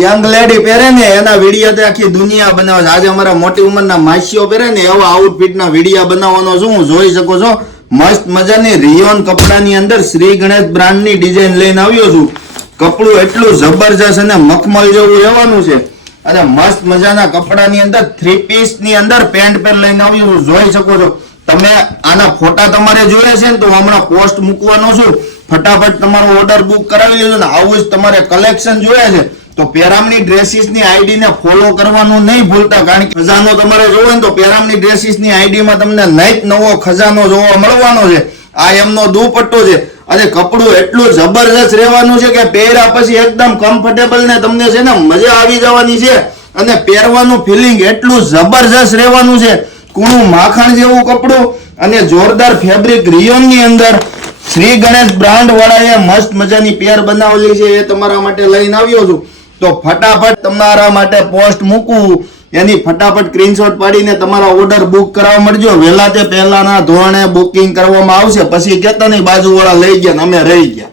Young lady પહેરે ને એના વિડીયો તો આખી દુનિયા બનાવે છે. આજે અમારા મોટી ઉંમરના માસીઓ પહેરે ને એવા આઉટફિટના વિડીયો બનાવવાનો છું હું જોઈ શકો છો. મસ્ત મજાની રિયોન કપડાની અંદર શ્રી ગણેશ બ્રાન્ડની ડિઝાઇન લઈને આવ્યો છું. કપડું એટલું જબરજસ્ત અને મખમલ જેવું રહેવાનું છે અને મસ્ત મજાના કપડાની અંદર 3 પીસ ની અંદર પેન્ટ પર લઈને આવ્યો છું. જોઈ શકો છો તમે. આના ફોટા તમારે જોઈએ છે ને તો હમણાં પોસ્ટ મૂકવાનો છું. ફટાફટ તમારો ઓર્ડર બુક કરાવી લેજો ને. આવું જ તમારે કલેક્શન જોઈએ છે તો પેરામની ડ્રેસીસ ની આઈડી ને ફોલો કરવાનું નહીં ભૂલતા, કારણ કે ખજાનો તમારે જોવો ને તો પેરામની ડ્રેસીસ ની આઈડી માં તમને નવો નવો ખજાનો જોવા મળવાનો છે. આ એમનો દુપટ્ટો છે અને કપડું એટલું જબરજસ્ત રહેવાનું છે કે પહેર્યા પછી એકદમ કમ્ફર્ટેબલ ને તમને છે ને મજા આવી જવાની છે અને પહેરવાનું ફિલિંગ એટલું જબરજસ્ત રહેવાનું છે. કૂણું માખણ જેવું કપડું અને જોરદાર ફેબ્રિક રિયોન ની અંદર શ્રી ગણેશ બ્રાન્ડ વાળાએ મસ્ત મજાની પેર બનાવેલી છે એ તમારા માટે લઈને આવ્યો છું. તો ફટાફટ તમારા માટે પોસ્ટ મૂકું એની ફટાફટ સ્ક્રીનશોટ પાડીને તમારા ઓર્ડર બુક કરાવવા મળજો. વહેલા તે પહેલાના ધોરણે બુકિંગ કરવામાં આવશે. પછી કહેતા નહીં બાજુવાળા લઈ ગયા ને અમે રહી ગયા.